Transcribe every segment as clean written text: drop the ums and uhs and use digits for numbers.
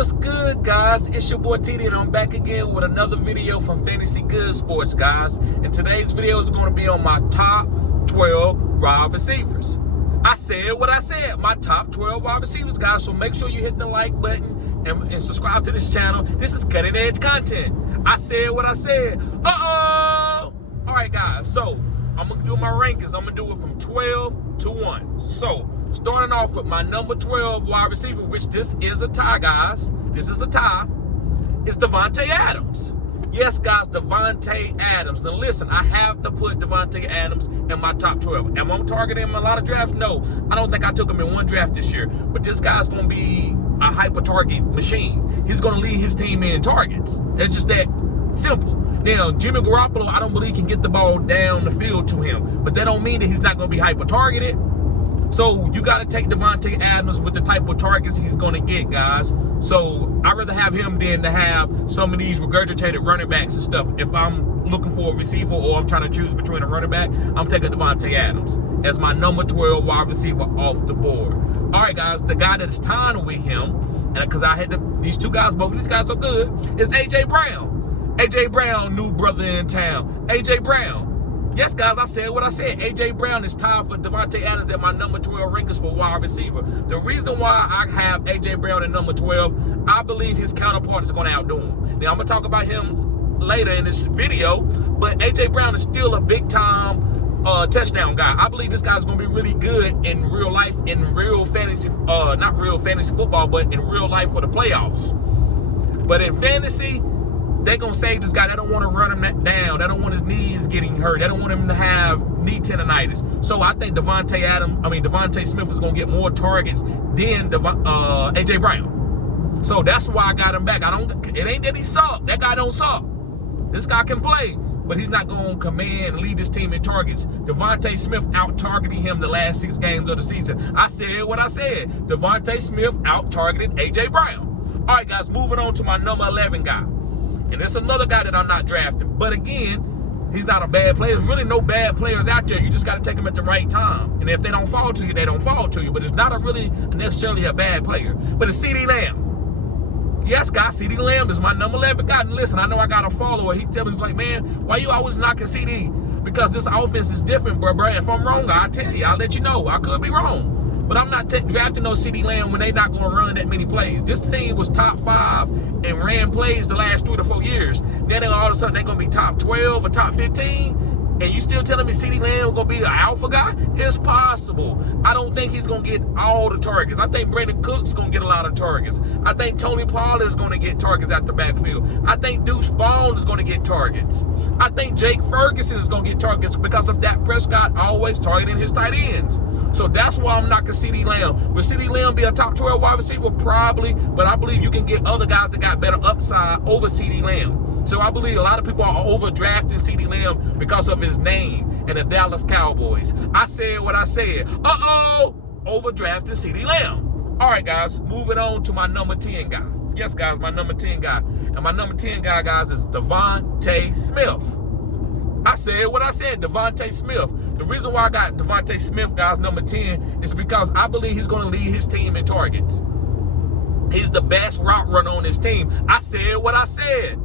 What's good, guys? It's your boy TD, and I'm back again with another video from Fantasy Good Sports, guys. And today's video is going to be on my top 12 wide receivers. I said what I said, my top 12 wide receivers, guys. So make sure you hit the like button and subscribe to this channel. This is cutting edge content. I said what I said. All right, guys. So I'm going to do my rankings. I'm going to do it from 12 to 1. So starting off with my number 12 wide receiver, which this is a tie, guys. This is a tie. It's Davante Adams. Yes, guys, Davante Adams. Now, listen, I have to put Davante Adams in my top 12. Am I targeting him in a lot of drafts? No. I don't think I took him in one draft this year. But this guy's going to be a hyper-target machine. He's going to lead his team in targets. It's just that simple. Now, Jimmy Garoppolo, I don't believe can get the ball down the field to him. But that don't mean that he's not going to be hyper-targeted. So you got to take Davante Adams with the type of targets he's going to get, guys. So I'd rather have him than to have some of these regurgitated running backs and stuff. If I'm looking for a receiver or I'm trying to choose between a running back, I'm taking Davante Adams as my number 12 wide receiver off the board. All right, guys, the guy that's tying with him, and because I had these two guys, both of these guys are good, is A.J. Brown. A.J. Brown, new brother in town. A.J. Brown. Yes, guys, I said what I said. A.J. Brown is tied for Davante Adams at my number 12 rankings for wide receiver. The reason why I have A.J. Brown at number 12, I believe his counterpart is going to outdo him. Now, I'm going to talk about him later in this video, but A.J. Brown is still a big-time touchdown guy. I believe this guy's going to be really good in real life, in real fantasy, not real fantasy football, but in real life for the playoffs. But in fantasy, they're going to save this guy. They don't want to run him down. They don't want his knees getting hurt. They don't want him to have knee tendonitis. So I think Devontae Smith is going to get more targets than A.J. Brown. So that's why I got him back. It ain't that he suck. That guy don't suck. This guy can play, but he's not going to command and lead his team in targets. Devontae Smith out-targeting him the last 6 games of the season. I said what I said. Devontae Smith out-targeted A.J. Brown. All right, guys, moving on to my number 11 guy. And it's another guy that I'm not drafting. But again, he's not a bad player. There's really no bad players out there. You just got to take them at the right time. And if they don't fall to you, they don't fall to you. But it's not really necessarily a bad player. But it's CeeDee Lamb. Yes, guys, CeeDee Lamb is my number 11 guy. And listen, I know I got a follower. He tell me, he's like, man, why you always knocking CeeDee? Because this offense is different, bro. If I'm wrong, I'll tell you. I'll let you know. I could be wrong. But I'm not drafting no CeeDee Lamb when they not going to run that many plays. This team was top 5 and ran plays the last 3 to 4 years. Then all of a sudden they're going to be top 12 or top 15. And you still telling me CeeDee Lamb is going to be an alpha guy? It's possible. I don't think he's going to get all the targets. I think Brandon Cook's going to get a lot of targets. I think Tony Pollard is going to get targets at the backfield. I think Deuce Vaughn is going to get targets. I think Jake Ferguson is going to get targets because of Dak Prescott always targeting his tight ends. So that's why I'm knocking CeeDee Lamb. Will CeeDee Lamb be a top 12 wide receiver? Probably. But I believe you can get other guys that got better upside over CeeDee Lamb. So I believe a lot of people are overdrafting CeeDee Lamb because of his name and the Dallas Cowboys. I said what I said. Overdrafting CeeDee Lamb. All right, guys, moving on to my number 10 guy. Yes, guys, my number 10 guy. And my number 10 guy, guys, is Devontae Smith. I said what I said, Devontae Smith. The reason why I got Devontae Smith, guys, number 10, is because I believe he's going to lead his team in targets. He's the best route runner on his team. I said what I said.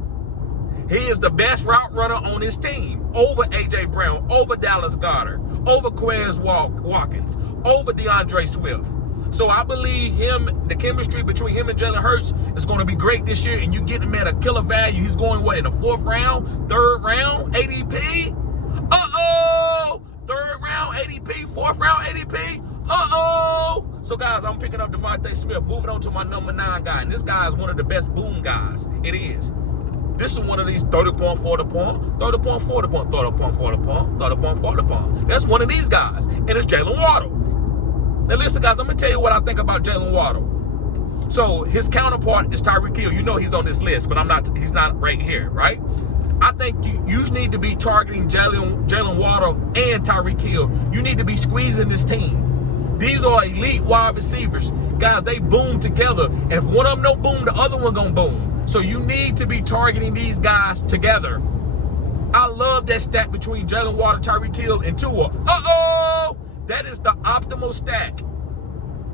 He is the best route runner on his team over A.J. Brown, over Dallas Goedert, over Quez Watkins, over DeAndre Swift. So I believe the chemistry between him and Jalen Hurts is going to be great this year, and you get him at a killer value. He's going, in the 4th round, 3rd round, ADP? 3rd round, ADP, 4th round, ADP? So, guys, I'm picking up Devontae Smith, moving on to my number 9 guy, and this guy is one of the best boom guys. It is. This is one of these 30-point, 40-point, 30-point, 40-point, 30-point, 40-point, 30-point, 40-point. That's one of these guys, and it's Jalen Waddle. Now, listen, guys, I'm going to tell you what I think about Jalen Waddle. So, his counterpart is Tyreek Hill. You know he's on this list, but he's not right here, right? I think you need to be targeting Jalen Waddle and Tyreek Hill. You need to be squeezing this team. These are elite wide receivers. Guys, they boom together. And if one of them don't boom, the other one going to boom. So you need to be targeting these guys together. I love that stack between Jalen Waddle, Tyreek Hill, and Tua. That is the optimal stack.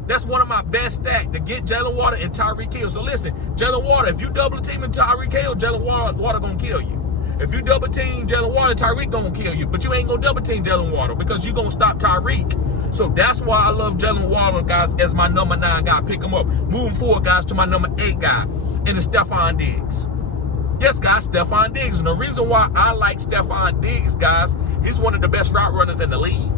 That's one of my best stacks to get Jalen Water and Tyreek Hill. So listen, Jalen Water, if you double teaming Tyreek Hill, Jalen Water gonna kill you. If you double team Jalen Water, Tyreek gonna kill you. But you ain't gonna double team Jalen Water because you gonna stop Tyreek. So that's why I love Jalen Water, guys, as my number 9 guy. Pick him up. Moving forward, guys, to my number 8 guy, and it's Stefon Diggs. Yes, guys, Stefon Diggs. And the reason why I like Stefon Diggs, guys, he's one of the best route runners in the league.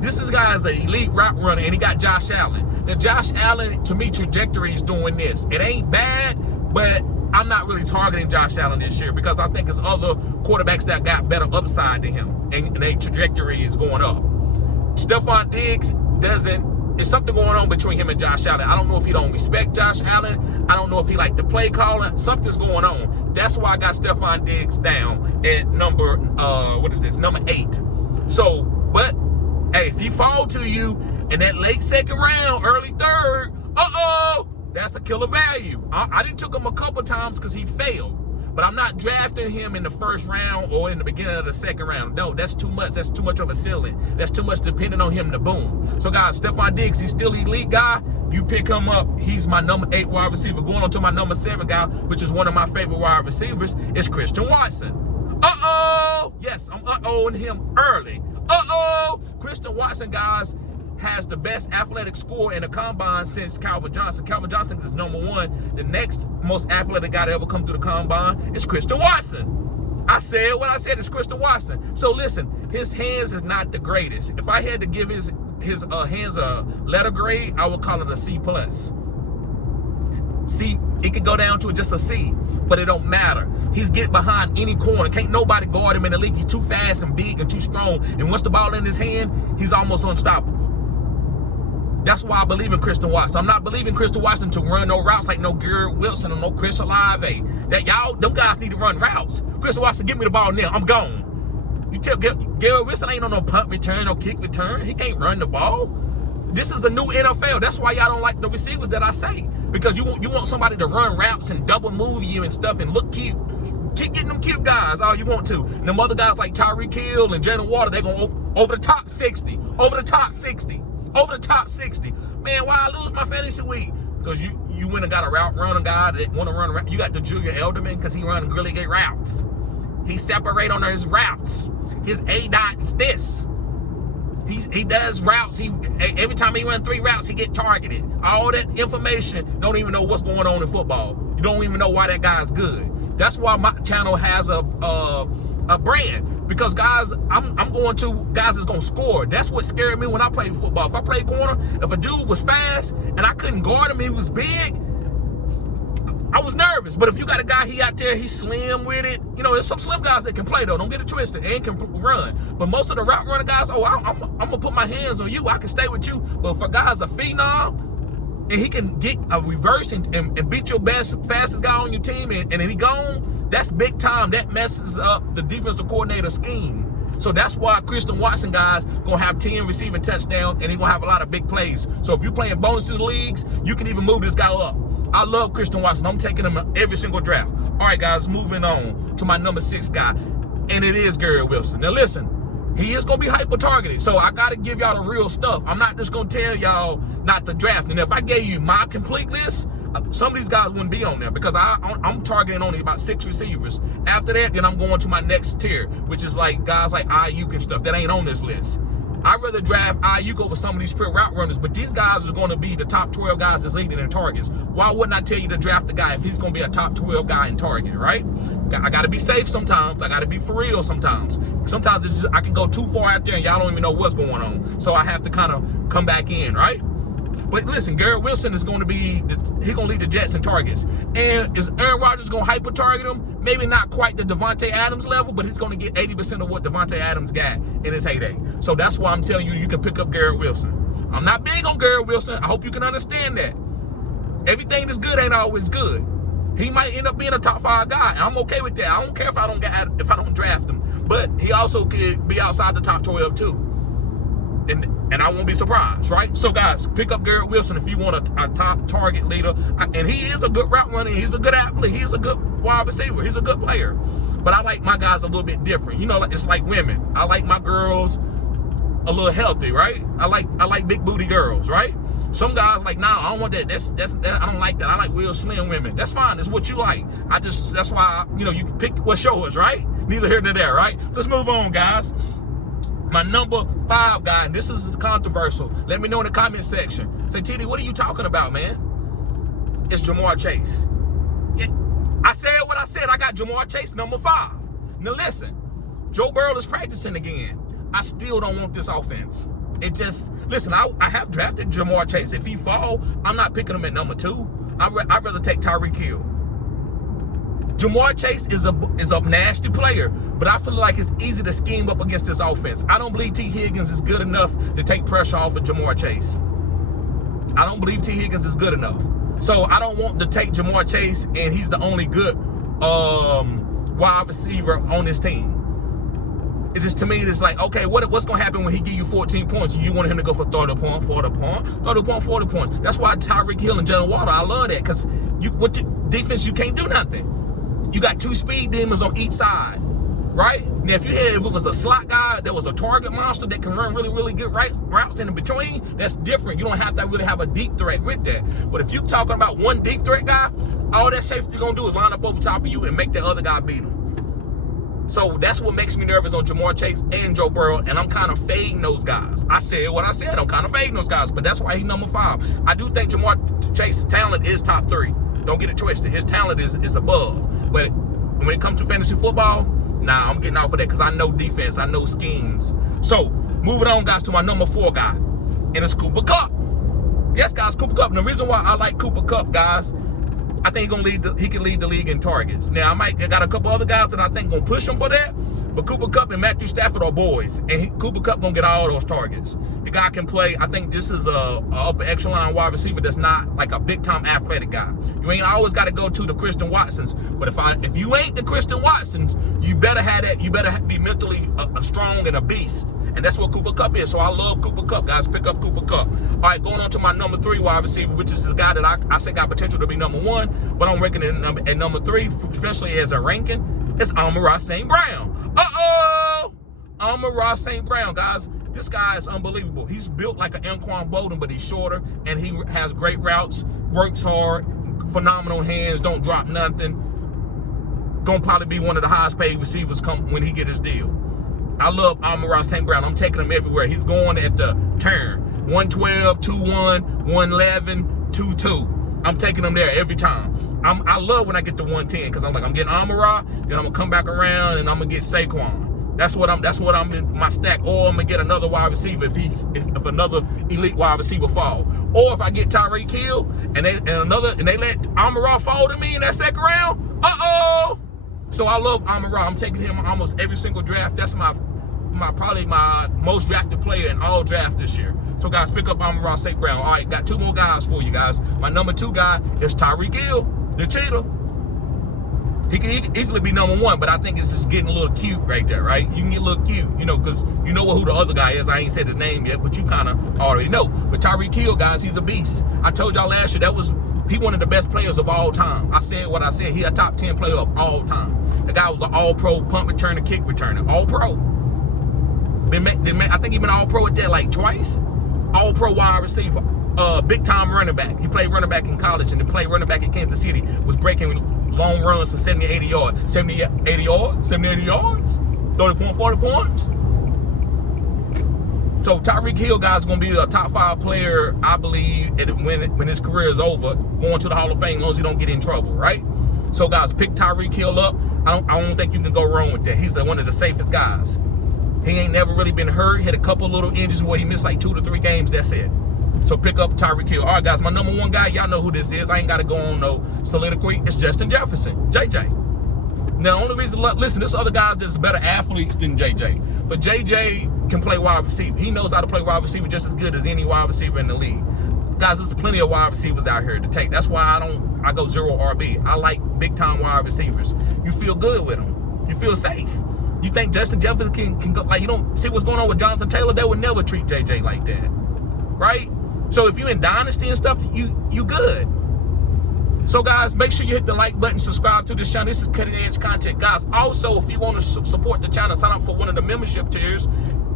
This guy is an elite route runner, and he got Josh Allen. Now, Josh Allen, to me, trajectory is doing this. It ain't bad, but I'm not really targeting Josh Allen this year because I think there's other quarterbacks that got better upside than him, and their trajectory is going up. Stefon Diggs there's something going on between him and Josh Allen. I don't know if he don't respect Josh Allen. I don't know if he like the play calling. Something's going on. That's why I got Stefon Diggs down at number, number 8. So, but, hey, if he fall to you in that late second round, early third, that's a killer value. I didn't took him a couple times because he failed. But I'm not drafting him in the first round or in the beginning of the second round. No, that's too much. That's too much of a ceiling. That's too much depending on him to boom. So, guys, Stefon Diggs, he's still an elite guy. You pick him up. He's my number 8 wide receiver. Going on to my number 7 guy, which is one of my favorite wide receivers, is Christian Watson. Yes, I'm in him early. Christian Watson, guys, has the best athletic score in the combine since Calvin Johnson. Calvin Johnson is number 1. The next most athletic guy to ever come through the combine is Christian Watson. I said what I said, it's Christian Watson. So listen, his hands is not the greatest. If I had to give his hands a letter grade, I would call it a C+. C, it could go down to just a C, but it don't matter. He's getting behind any corner. Can't nobody guard him in the league. He's too fast and big and too strong. And once the ball in his hand, he's almost unstoppable. That's why I believe in Christian Watson. I'm not believing Christian Watson to run no routes like no Garrett Wilson or no Chris Olave. Them guys need to run routes. Christian Watson, give me the ball now. I'm gone. You tell Garrett Wilson ain't on no punt return, no kick return. He can't run the ball. This is a new NFL. That's why y'all don't like the receivers that I say. Because you want somebody to run routes and double move you and stuff and look cute. Keep getting them cute guys all you want to. And them other guys like Tyreek Hill and Jalen Water, they're going over the top 60. Over the top 60. Over the top 60. Man, why I lose my fantasy week? Because you went and got a route running guy that want to run around. You got the Julian Edelman because he run really good routes. He separate on his routes. His A-dot is this. He does routes. Every time he run 3 routes, he get targeted. All that information, don't even know what's going on in football. You don't even know why that guy's good. That's why my channel has a brand. Because guys, I'm going to guys that's gonna score. That's what scared me when I played football. If I played corner, if a dude was fast and I couldn't guard him, he was big, I was nervous. But if you got a guy, he out there, he's slim with it. You know, there's some slim guys that can play though. Don't get it twisted and can run. But most of the route running guys, I'm gonna put my hands on you. I can stay with you. But if a guy's a phenom and he can get a reverse and beat your fastest guy on your team and he gone, that's big time. That messes up the defensive coordinator scheme. So that's why Christian Watson, guys, gonna have 10 receiving touchdowns and he's gonna have a lot of big plays. So if you're playing bonuses leagues, you can even move this guy up. I love Christian Watson. I'm taking him every single draft. All right, guys, moving on to my number 6 guy, and it is Garrett Wilson. Now listen, he is going to be hyper-targeted, so I got to give y'all the real stuff. I'm not just going to tell y'all not to draft. And if I gave you my complete list, some of these guys wouldn't be on there because I'm targeting only about 6 receivers. After that, then I'm going to my next tier, which is like guys like Ayuk and stuff that ain't on this list. I'd rather draft Ayuk over some of these pure route runners, but these guys are going to be the top 12 guys that's leading in targets. Why wouldn't I tell you to draft the guy if he's going to be a top 12 guy in target, right? I got to be safe sometimes. I got to be for real sometimes. Sometimes it's just, I can go too far out there and y'all don't even know what's going on. So I have to kind of come back in, right? But listen, Garrett Wilson is going to be, he's going to lead the Jets in targets. And is Aaron Rodgers going to hyper-target him? Maybe not quite the Davante Adams level, but he's going to get 80% of what Davante Adams got in his heyday. So that's why I'm telling you, you can pick up Garrett Wilson. I'm not big on Garrett Wilson. I hope you can understand that. Everything that's good ain't always good. He might end up being a top 5 guy, and I'm okay with that. I don't care if I don't draft him. But he also could be outside the top 12 too. And I won't be surprised, right? So, guys, pick up Garrett Wilson if you want a top target leader. And he is a good route runner. He's a good athlete. He's a good wide receiver. He's a good player. But I like my guys a little bit different. You know, it's like women. I like my girls a little healthy, right? I like big booty girls, right? Some guys like, nah, I don't want that. I don't like that. I like real slim women. That's fine. It's what you like. That's why, you know, you can pick what's yours, right? Neither here nor there, right? Let's move on, guys. My number 5 guy, and this is controversial. Let me know in the comment section. Say, TD, what are you talking about, man? It's Ja'Marr Chase. I said what I said. I got Ja'Marr Chase number 5. Now listen, Joe Burrow is practicing again. I still don't want this offense. It just, listen, I have drafted Ja'Marr Chase. If he fall, I'm not picking him at number 2. I'd rather take Tyreek Hill. Ja'Marr Chase is a nasty player, but I feel like it's easy to scheme up against this offense. I don't believe T. Higgins is good enough to take pressure off of Ja'Marr Chase. I don't believe T. Higgins is good enough. So I don't want to take Ja'Marr Chase, and he's the only good wide receiver on this team. It just, to me, it's like, okay, what's going to happen when he give you 14 points? You want him to go for 30 points, 40 points, 30 points, 40 points. That's why Tyreek Hill and Jalen Waddle, I love that, because with the defense, you can't do nothing. You got 2 speed demons on each side, right? Now, if it was a slot guy that was a target monster that can run really, really good routes in between, that's different. You don't have to really have a deep threat with that. But if you're talking about one deep threat guy, all that safety going to do is line up over top of you and make that other guy beat him. So that's what makes me nervous on Ja'Marr Chase and Joe Burrow, and I'm kind of fading those guys. I said what I said. I'm kind of fading those guys, but that's why he's number 5. I do think Ja'Marr Chase's talent is top 3. Don't get it twisted. His talent is above. But when it comes to fantasy football, nah, I'm getting off of that because I know defense. I know schemes. So, moving on, guys, to my number 4 guy, and it's Cooper Kupp. Yes, guys, Cooper Kupp. And the reason why I like Cooper Kupp, guys, I think he can lead the league in targets. Now, I got a couple other guys that I think going to push him for that, but Cooper Kupp and Matthew Stafford are boys, and Cooper Kupp going to get all those targets. The guy can play. I think this is a upper echelon wide receiver that's not like a big-time athletic guy. You ain't always got to go to the Christian Watsons, but if you ain't the Christian Watsons, you better have that. You better be mentally strong and a beast, and that's what Cooper Kupp is. So I love Cooper Kupp, guys. Pick up Cooper Kupp. All right, going on to my number 3 wide receiver, which is the guy that I say got potential to be number 1, but I'm ranking it at number 3, especially as a ranking. It's Amon-Ra St. Brown. Amon-Ra St. Brown, guys. This guy is unbelievable. He's built like an Anquan Bolden, but he's shorter, and he has great routes, works hard, phenomenal hands, don't drop nothing. Gonna probably be one of the highest paid receivers when he get his deal. I love Amon-Ra St. Brown. I'm taking him everywhere. He's going at the turn. 112, 2-1, 111, 2-2. I'm taking him there every time. I love when I get to 110 because I'm like, I'm getting Amon-Ra, then I'm gonna come back around and I'm gonna get Saquon. That's what I'm in my stack, or I'm gonna get another wide receiver if another elite wide receiver fall, or if I get Tyreek Hill and they let Amon-Ra fall to me in that second round. So I love Amon-Ra. I'm taking him almost every single draft. That's probably my most drafted player in all drafts this year. So guys, pick up Amon-Ra St. Brown. All right, got 2 more guys for you guys. My number 2 guy is Tyreek Hill, the cheetah. He can easily be number 1, but I think it's just getting a little cute right there, right? You can get a little cute, you know, because you know who the other guy is. I ain't said his name yet, but you kind of already know. But Tyreek Hill, guys, he's a beast. I told y'all last year he one of the best players of all time. I said what I said. He a top 10 player of all time. The guy was an all-pro punt returner, kick returner, all-pro. I think he been all-pro at that like twice. All-pro wide receiver. Big-time running back. He played running back in college and then played running back in Kansas City. Was breaking long runs for 70, 80 yards. 70, 80 yards? 70, 80 yards? 30 points, 40 points? So Tyreek Hill, guys, is going to be a top 5 player, I believe, when his career is over, going to the Hall of Fame as long as he don't get in trouble, right? So, guys, pick Tyreek Hill up. I don't think you can go wrong with that. He's one of the safest guys. He ain't never really been hurt. He had a couple little injuries where he missed like 2 to 3 games. That's it. So pick up Tyreek Hill. All right, guys, my number 1 guy, y'all know who this is. I ain't got to go on no soliloquy. It's Justin Jefferson, JJ. Now, the only reason, listen, there's other guys that's better athletes than JJ. But JJ can play wide receiver. He knows how to play wide receiver just as good as any wide receiver in the league. Guys, there's plenty of wide receivers out here to take. That's why I go 0 RB. I like big-time wide receivers. You feel good with them. You feel safe. You think Justin Jefferson can go, like, you don't see what's going on with Jonathan Taylor? They would never treat JJ like that, right? So if you're in Dynasty and stuff, you good. So guys, make sure you hit the like button, subscribe to this channel. This is cutting edge content. Guys, also, if you want to support the channel, sign up for one of the membership tiers.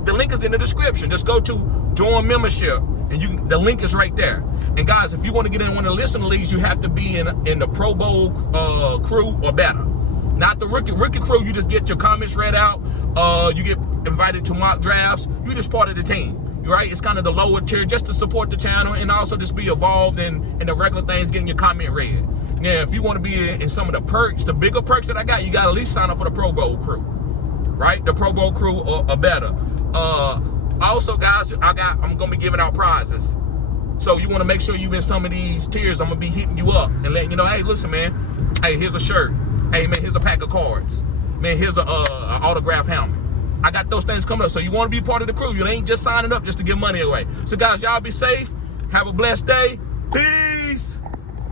the link is in the description. Just go to join membership, and the link is right there. And guys, if you want to get in one of the listener leagues, you have to be in the Pro Bowl crew or better. Not the rookie crew. You just get your comments read out. You get invited to mock drafts. You're just part of the team. Right? It's kind of the lower tier just to support the channel and also just be involved in the regular things, getting your comment read. Now, if you want to be in some of the perks, the bigger perks that I got, you got to at least sign up for the Pro Bowl crew. Right? The Pro Bowl crew or better. Also, guys, I'm gonna be giving out prizes. So you want to make sure you in some of these tiers. I'm gonna be hitting you up and letting you know, hey, listen, man. Hey, here's a shirt. Hey, man, here's a pack of cards. Man, here's an autographed helmet. I got those things coming up. So you want to be part of the crew. You ain't just signing up just to give money away. So guys, y'all be safe. Have a blessed day. Peace.